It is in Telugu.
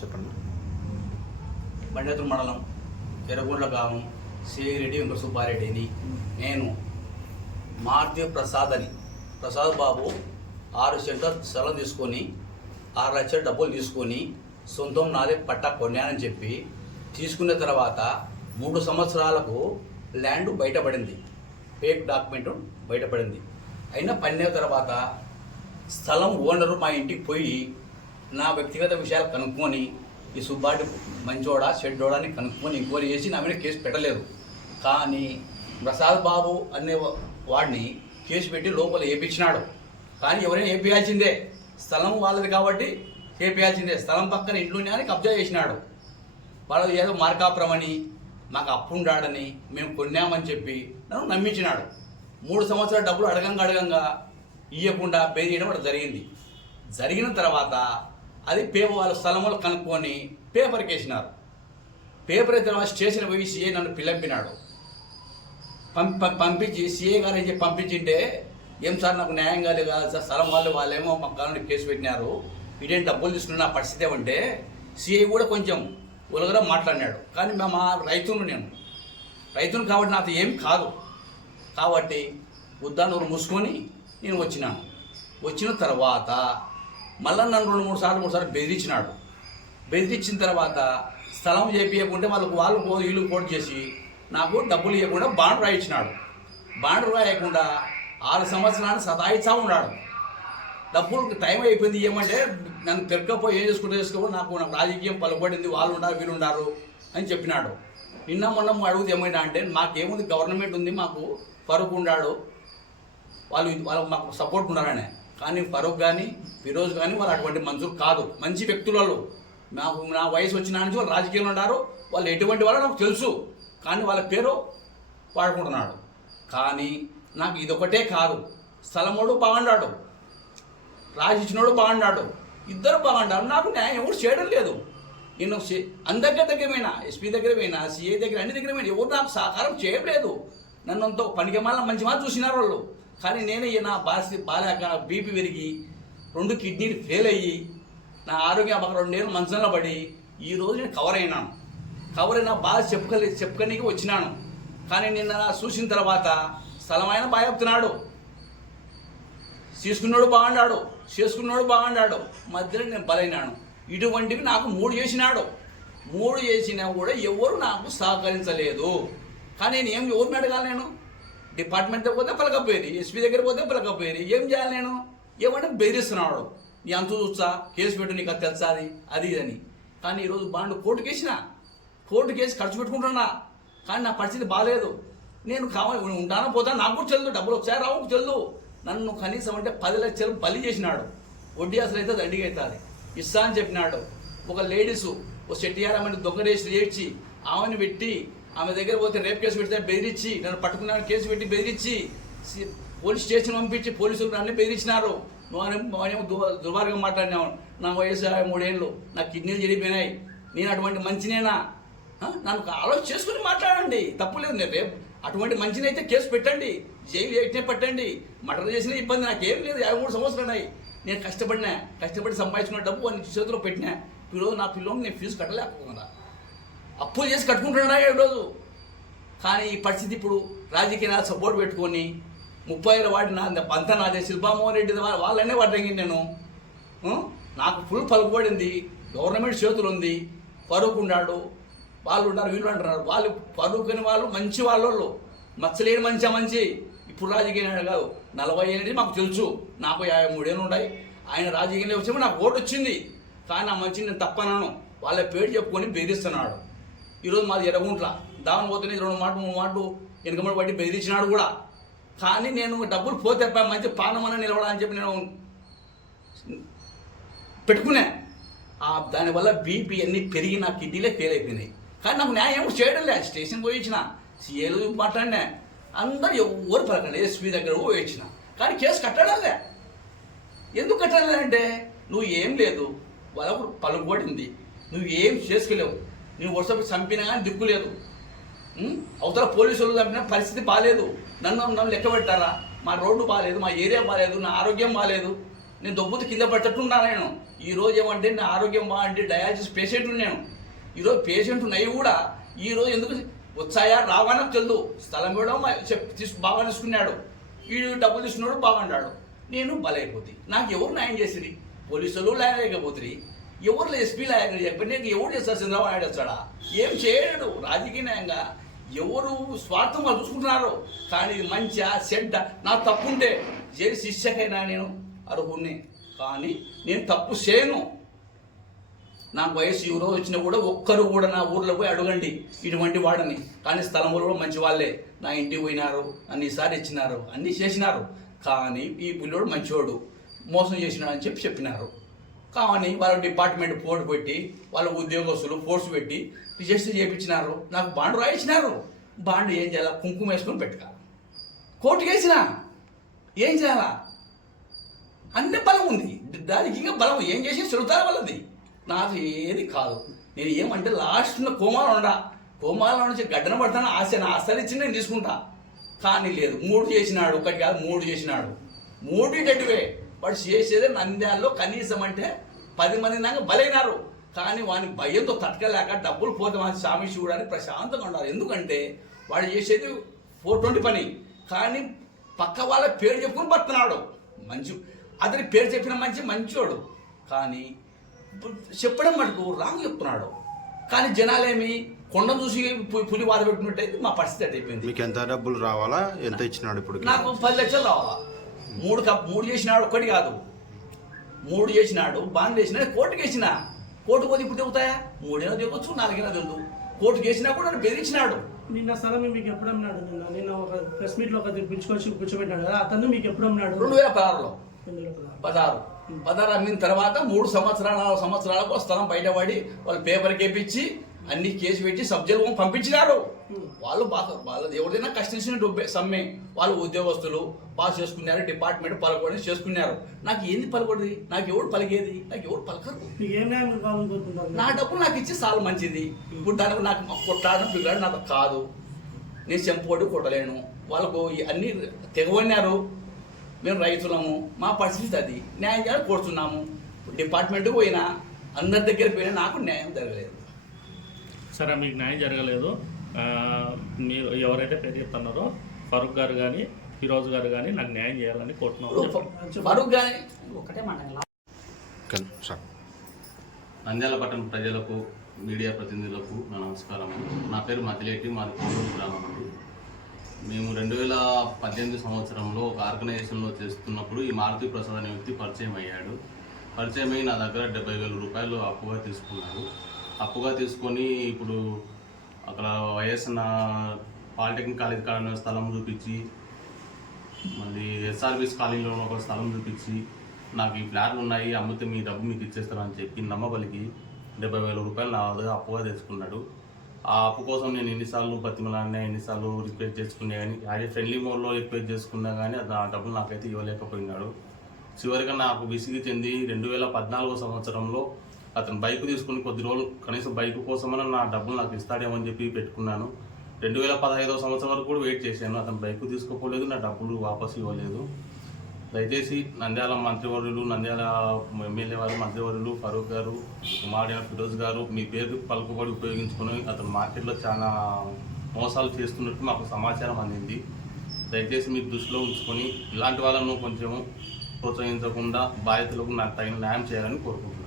చెప్పండి. బండేతుల మండలం ఎర్రగొండ్ల గ్రామం సిరెడ్డి వెంకట సుబ్బారెడ్డిని నేను మారుతి ప్రసాద్ అని ప్రసాద్ బాబు ఆరు సెంటర్ స్థలం తీసుకొని ఆరు లక్షల డబ్బులు తీసుకొని సొంతం నాదే పట్టా కొన్నానని చెప్పి తీసుకున్న తర్వాత మూడు సంవత్సరాలకు ల్యాండ్ బయటపడింది. పేక్ డాక్యుమెంట్ బయటపడింది. అయినా పన్నే తర్వాత స్థలం ఓనరు మా ఇంటికి పోయి నా వ్యక్తిగత విషయాలు కనుక్కొని ఈ సుబ్బాటి మంచోడా చెడ్డోడా అని కనుక్కొని ఎంక్వైరీ చేసి నా మీద కేసు పెట్టలేదు. కానీ ప్రసాద్ బాబు అనే వాడిని కేసు పెట్టి లోపల వేయించినాడు కానీ ఎవరైనా వేపించాల్సిందే స్థలం వాళ్ళది కాబట్టి వేపించాల్సిందే స్థలం పక్కన ఇంట్లోనే అని కబ్జా చేసినాడు. వాళ్ళు ఏదో మార్కాపురం మాకు అప్పు ఉండాడని మేము కొన్నామని చెప్పి నన్ను నమ్మించినాడు. మూడు సంవత్సరాల డబ్బులు అడగంగా అడగంగా ఇవ్వకుండా పే చేయడం జరిగింది. జరిగిన తర్వాత అది పేమ వాళ్ళ స్థలములు కనుక్కొని పేపర్కి వేసినారు పేపర్ అయితే స్టేషన్ పోయి సీఏ నన్ను పిలంపినాడు. పం- పంపించి సీఏ గారు ఏం చెప్పి పంపించింటే ఏం సార్ నాకు న్యాయం కాలేదు కదా సార్ స్థలం వాళ్ళు వాళ్ళేమో మా కాలంలో కేసు పెట్టినారు. ఇదేం డబ్బులు తీసుకున్న నా పరిస్థితి ఏమంటే సీఐ కూడా కొంచెం ఉలగరం మాట్లాడినాడు. కానీ మేము మా రైతును నేను. రైతును కాబట్టి నాతో ఏం కాదు. కాబట్టి ఉద్దానూరు మూసుకొని నేను వచ్చినాను. వచ్చిన తర్వాత మళ్ళీ నన్ను రెండు మూడు సార్లు మూడు సార్లు బెదిరించినాడు. బెదిరించిన తర్వాత స్థలం చేపియకుంటే వాళ్ళకు వాళ్ళు పో- వీళ్ళు కోట్ చేసి నాకు డబ్బులు ఇవ్వకుండా బాండ్ రాయించినాడు బాండ్ రాయకుండా ఆరు సంవత్సరాలు సదాయిస్తూ ఉన్నాడు. డబ్బులు టైం అయిపోయింది ఇవ్వమంటే నన్ను పెరకపోయి ఏం చేసుకుంటే చేసుకో నాకు నాకు రాజకీయం పలుపడింది వాళ్ళు ఉన్నారు వీళ్ళు అని చెప్పినాడు. నిన్న మొన్న అడుగుది ఏమైనా అంటే మాకేముంది గవర్నమెంట్ ఉంది మాకు ఫరూక్ ఉన్నాడు వాళ్ళు వాళ్ళు మాకు సపోర్ట్ ఉన్నారనే. కానీ ఫరూక్ కానీ ఫిరోజ్ కానీ వాళ్ళు అటువంటి మనుషులు కాదు. మంచి వ్యక్తులలో. వాళ్ళు నాకు నా వయసు వచ్చిన నుంచి వాళ్ళు రాజకీయంలో ఉన్నారు. వాళ్ళు ఎటువంటి వాళ్ళు నాకు తెలుసు. కానీ వాళ్ళ పేరు వాడుకుంటున్నాడు. కానీ నాకు ఇదొకటే కాదు. స్థలముడు బాగున్నాడు రాజిచ్చినోడు బాగున్నాడు ఇద్దరు బాగుంటారు నాకు న్యాయం ఎవరు చేయడం లేదు. నేను అందరికీ అందరి దగ్గర పోయినా ఎస్పీ దగ్గర పోయినా సిఐ దగ్గర అన్ని దగ్గర పోయినా ఎవరు నాకు సహకారం చేయలేదు నన్ను అంత పనికి మాల మంచి మాట చూసినారు వాళ్ళు. కానీ నేను ఈ నా బాసి బాలేక బీపీ పెరిగి రెండు కిడ్నీలు ఫెయిల్ అయ్యి నా ఆరోగ్యం ఒక రెండేళ్ళు మంచంలో పడి ఈ రోజు నేను కవర్ అయినాను. కవర్ అయినా బాధ చెప్పుకలే చెప్పుకనికి వచ్చినాను. కానీ నిన్న చూసిన తర్వాత స్థలమైన బాగా చెప్తున్నాడు తీసుకున్నాడు బాగున్నాడు. చేసుకున్నాడు బాగున్నాడు. మధ్యలో నేను బలైనాను. ఇటువంటివి నాకు మూడు చేసినాడు. మూడు చేసినా కూడా ఎవరు నాకు సహకరించలేదు. కానీ నేను ఏం ఎవరిని అడగాలి నేను? డిపార్ట్మెంట్కి పోతే పలకపోయేది ఎస్పీ దగ్గర పోతే పలకపోయేది. ఏం చేయాలి నేను? ఏమంటే బెదిరిస్తున్నాడు. నీ అంత చూస్తా కేసు పెట్టు నీకు అది తెలుసా అది? అది అని. కానీ ఈరోజు బాండ్ కోర్టుకి కేసిన కోర్టు కేసు ఖర్చు పెట్టుకుంటున్నా. కానీ నా పరిస్థితి బాగాలేదు నేను కావాలి ఉంటానో పోతాను? నాకు కూడా తెలుదు. డబ్బులు ఒకసారి రావు తెలుదు. నన్ను కనీసం అంటే పది లక్షలు బలి చేసినాడు. వడ్డీ అసలు అయితే దండిగా అవుతుంది. ఇస్తా అని చెప్పినాడు. ఒక లేడీస్ ఒక చెట్టియారమ్మని దొంగరేసి ఏడ్చి ఆమెను పెట్టి ఆమె దగ్గర పోతే రేప్ కేసు పెడితే బెదిరించి నన్ను పట్టుకున్నాను కేసు పెట్టి బెదిరించి పోలీస్ స్టేషన్ పంపించి పోలీసులు అన్ని బెదిరించినారు నువ్వు దు- దుర్మార్గం మాట్లాడినావు. నా వయసు యాభై మూడేళ్ళు నా కిడ్నీలు చెడిపోయినాయి. నేను అటువంటి మంచినేనా? నన్ను ఆలోచన చేసుకుని మాట్లాడండి. తప్పులేదు నేను రేపు అటువంటి మంచినైతే కేసు పెట్టండి. జైలు ఎట్నే పెట్టండి. మర్డర్ చేసిన ఇబ్బంది నాకేం లేదు యాభై మూడు సంవత్సరాలు ఉన్నాయి. నేను కష్టపడినా కష్టపడి సంపాదించుకున్న డబ్బు అని చేతిలో పెట్టినా. ఈరోజు నా పిల్లలు నేను ఫీజు కట్టలేకపోతున్నా. అప్పులు చేసి కట్టుకుంటున్నా ఈరోజు కానీ ఈ పరిస్థితి ఇప్పుడు రాజకీయ సపోర్ట్ పెట్టుకొని ముప్పై ఏళ్ళ వాడి నా అంతా నాదే శిల్పామోహన్ రెడ్డి వాళ్ళనే వాడికి నేను. నాకు ఫుల్ పలుకుబడింది. గవర్నమెంట్ చేతులు ఉంది ఫరూక్ ఉన్నాడు వాళ్ళు ఉన్నారు వీళ్ళు అంటున్నారు. వాళ్ళు ఫరూక్ అని వాళ్ళు మంచి వాళ్ళు మచ్చలేని మంచి మంచి. ఇప్పుడు రాజకీయ కాదు. నలభై అనేది మాకు తెలుసు. నాకు యాభై మూడేళ్ళు ఉన్నాయి. ఆయన రాజకీయంలో వచ్చేప్పుడు నాకు ఓటు వచ్చింది. కానీ ఆ మంచి నేను తప్పనను. వాళ్ళ పేరు చెప్పుకొని బెదిరిస్తున్నాడు. ఈరోజు మాది ఎర్రగుంట్ల. దావన పోతేనే రెండు మాట మూడు మాటలు వెనుకబడి బట్టి బెదిరించినాడు కూడా. కానీ నేను డబ్బులు పోతే పా- మంచి పానమని నిలవడానికి చెప్పి నేను పెట్టుకునే. ఆ దానివల్ల బీపీ అన్నీ పెరిగి నా కిడ్నీలే ఫెయిల్ అయిపోయినాయి. కానీ నాకు న్యాయం ఎవరు చేయడం లేదు. స్టేషన్ పోయి ఇచ్చిన. సీఏలు మాట్లాడినా. అందరు ఎవరు పలకండి ఎస్పీ దగ్గర పోయి ఇచ్చిన. కానీ కేసు కట్టడంలే ఎందుకు కట్టాలంటే నువ్వు ఏం లేదు. వాళ్ళకు పలుకుబడింది నువ్వు ఏం చేసుకోలేవు నేను వర్షపు చంపినా కానీ దిక్కు లేదు. అవతల పోలీసులు చంపిన పరిస్థితి బాగాలేదు నన్ను నన్ను లెక్క పెట్టారా మా రోడ్డు బాగాలేదు మా ఏరియా బాగాలేదు నా ఆరోగ్యం బాగాలేదు నేను దొబ్బుతూ కింద పట్టట్టున్నా నేను. ఈ రోజు ఏమంటే నా ఆరోగ్యం బాగంటే డయాలసిస్ పేషెంట్ నేను. ఈరోజు పేషెంట్ ఉన్నాయి కూడా. ఈ రోజు ఎందుకు వచ్చాయా? రావా నాకు తెలియదు స్థలం ఇవ్వడం చెప్ బాగా తీసుకున్నాడు. వీడు డబ్బులు తీసుకున్నాడు బాగున్నాడు. నేను బలైపోతుంది నాకు ఎవరు న్యాయం చేసింది పోలీసులు లేకపోతుంది ఎవరు ఎస్పీ లాయకులు చెప్పండి నీకు ఎవరు చేస్తారు చంద్రబాబు నాయుడు వచ్చాడా ఏం చేయడు. రాజకీయ న్యాయంగా ఎవరు స్వార్థం వాళ్ళు చూసుకుంటున్నారు. కానీ ఇది మంచిగా చెడ్డ నా తప్పుంటే జైలు శిక్షకైనా నేను అర్హుణ్ణి. కానీ నేను తప్పు చేయను. నాకు వయసు ఈ రోజు వచ్చినా కూడా ఒక్కరు కూడా నా ఊర్లో పోయి అడగండి. ఇటువంటి వాడని. కానీ స్థలంలో కూడా మంచి వాళ్ళే. నా ఇంటికి పోయినారు అన్ని ఈసారి ఇచ్చినారు అన్నీ చేసినారు. కానీ ఈ పిల్లోడు మంచివాడు మోసం చేసినాడు అని చెప్పి చెప్పినారు. కానీ వాళ్ళ డిపార్ట్మెంట్ పోటు పెట్టి వాళ్ళ ఉద్యోగస్తులు ఫోర్స్ పెట్టి రిజిస్టర్ చేయించినారు నాకు బాండ్ రాయించినారు బాండ్ ఏం చేయాలా? కుంకుమ వేసుకొని పెట్టుక. కోర్టు వేసిన ఏం చేయాలా? అన్ని బలం ఉంది. దానికి ఇంకా బలం ఏం చేసి? చెడుతారు వాళ్ళది నాకు ఏది కాదు. నేను ఏమంటే లాస్ట్ కోమాలో ఉండా. కోమాలో నుంచి గడ్డన పడతాను. ఆశ నా ఆశలిచ్చి నేను తీసుకుంటా. కానీ లేదు. మూడు చేసినాడు. ఒకటి కాదు మూడు చేసినాడు. మూడు డెడ్వే వాడు చేసేదే నంద్యాలలో కనీసం అంటే పది మంది దాకా బలైనారు. కానీ వాని భయంతో తట్టుకోలేక డబ్బులు పోతామని స్వామి చూడడానికి ప్రశాంతంగా ఉండాలి ఎందుకంటే వాడు చేసేది ఫోర్ ట్వంటీ పని. కానీ పక్క వాళ్ళ పేరు చెప్పుకొని బతున్నాడు మంచి అతని పేరు చెప్పిన మంచి మంచోడు. కానీ చెప్పడం మటుకు రాంగ్ చెప్తున్నాడు. కానీ జనాలేమి కొండ చూసి పులి బాధ పెట్టుకున్నట్టయితే మా పరిస్థితి అయిపోయింది. మీకు ఎంత డబ్బులు రావాలా? ఎంత ఇచ్చినాడు ఇప్పుడు నాకు పది లక్షలు రావాలా? మూడు కప్ మూడు చేసినాడు ఒకటి కాదు. మూడు చేసినాడు బాండ్ చేసినాడు కోర్టుకి వేసిన కోర్టు పోతే ఇప్పుడు దిగుతాయా మూడేనా దిగొచ్చు నాలుగైనా దిగుతూ కోర్టుకి వేసినా కూడా నన్ను బెదిరించినాడు. నిన్న స్థలం మీకు ఎప్పుడు అమ్మినాడు? నిన్న నిన్న ఒక ప్రెస్ మీట్లో ఒక పిలుచుకొచ్చి కూర్చోబెట్టాడు కదా అతను మీకు ఎప్పుడు అమ్మినాడు? రెండు వేల పదహారులో. పదహారు. పదహారు. అమ్మిన తర్వాత మూడు సంవత్సరాల నాలుగు సంవత్సరాలకు స్థలం బయటపడి వాళ్ళు పేపర్ కేపించి అన్ని కేసు పెట్టి సబ్జెక్టు పంపించినారు. వాళ్ళు బాగా వాళ్ళది ఎవరిదైనా కష్టించిన డబ్బే సమ్మె. వాళ్ళు ఉద్యోగస్తులు పాస్ చేసుకున్నారు డిపార్ట్మెంట్ పలకొని చేసుకున్నారు. నాకు ఏంది పలకొడది నాకు ఎవడు పలికేది? నాకు ఎవడు పలకరు. మీకు ఏం న్యాయం కావాలని కోరుకుంటారు నా డబ్బులు నాకు ఇచ్చి చాలా మంచిది. ఇప్పుడు దానికి నాకు కొట్టాడడం పిల్లాడు నాకు కాదు. నేను చెంపోడు కొట్టలేను. వాళ్ళకు ఈ అన్ని తెగవన్నారు. మేము రైతులము. మా పరిస్థితి అది. న్యాయం చేయాలి కోరుతున్నాము. డిపార్ట్మెంట్కి పోయినా అందరి దగ్గరికి పోయినా నాకు న్యాయం జరగలేదు. సరే మీకు న్యాయం జరగలేదు. మీరు ఎవరైతే పేరు చెప్తున్నారో ఫరూక్ గారు కానీ ఫిరోజ్ గారు కానీ నాకు న్యాయం చేయాలని కోరుతున్నాను ఫరూక్ సార్. నంద్యాల పట్టణ ప్రజలకు మీడియా ప్రతినిధులకు నా నమస్కారం. నా పేరు మతిలేటి మాది కోడూరు గ్రామం అండి. మేము రెండు వేల పద్దెనిమిది సంవత్సరంలో ఒక ఆర్గనైజేషన్లో చేస్తున్నప్పుడు ఈ మారుతి ప్రసాద్ అనే వ్యక్తి పరిచయం అయ్యాడు. పరిచయం అయ్యి నా దగ్గర డెబ్బై వేల రూపాయలు అప్పుగా తీసుకున్నాడు. అప్పుగా తీసుకొని ఇప్పుడు అక్కడ వైఎస్ఎన్ పాలిటెక్నిక్ కాలేజ్ కాడ స్థలం చూపించి మళ్ళీ ఎస్ఆర్బిస్ కాలనీలో ఒక స్థలం చూపించి నాకు ఈ ఫ్లాట్లు ఉన్నాయి అమ్మితే మీ డబ్బు మీకు ఇచ్చేస్తారని చెప్పి నమ్మబలికి డెబ్బై వేల రూపాయలు నా అప్పుగా తెచ్చుకున్నాడు. ఆ అప్పు కోసం నేను ఎన్నిసార్లు బతిమలాడినా ఎన్నిసార్లు రిక్వెస్ట్ చేసుకున్నా కానీ అదే ఫ్రెండ్లీ మోడ్లో రిక్వెస్ట్ చేసుకున్నా కానీ అది ఆ డబ్బులు నాకైతే ఇవ్వలేకపోయినాడు. చివరిగా నాకు విసిగి చెంది రెండు వేల పద్నాలుగో సంవత్సరంలో అతను బైక్ తీసుకుని కొద్ది రోజులు కనీసం బైక్ కోసమని నా డబ్బులు నాకు ఇస్తాడేమో అని చెప్పి పెట్టుకున్నాను. రెండు వేల పదహైదవ సంవత్సరం వరకు కూడా వెయిట్ చేశాను. అతను బైక్ తీసుకోపోలేదు నా డబ్బులు వాపసు ఇవ్వలేదు. దయచేసి నంద్యాల మంత్రివర్యులు నంద్యాల ఎమ్మెల్యే వారు మంత్రివర్యులు ఫరూక్ గారు కుమారుడైన ఫిరోజ్ గారు మీ పేరు పలుకుబడి ఉపయోగించుకొని అతను మార్కెట్లో చాలా మోసాలు చేస్తున్నట్టు మాకు సమాచారం అందింది. దయచేసి మీరు దృష్టిలో ఉంచుకొని ఇలాంటి వాళ్ళను కొంచెం ప్రోత్సహించకుండా బాధితులకు నాకు తగిన న్యాయం చేయాలని కోరుకుంటున్నాను.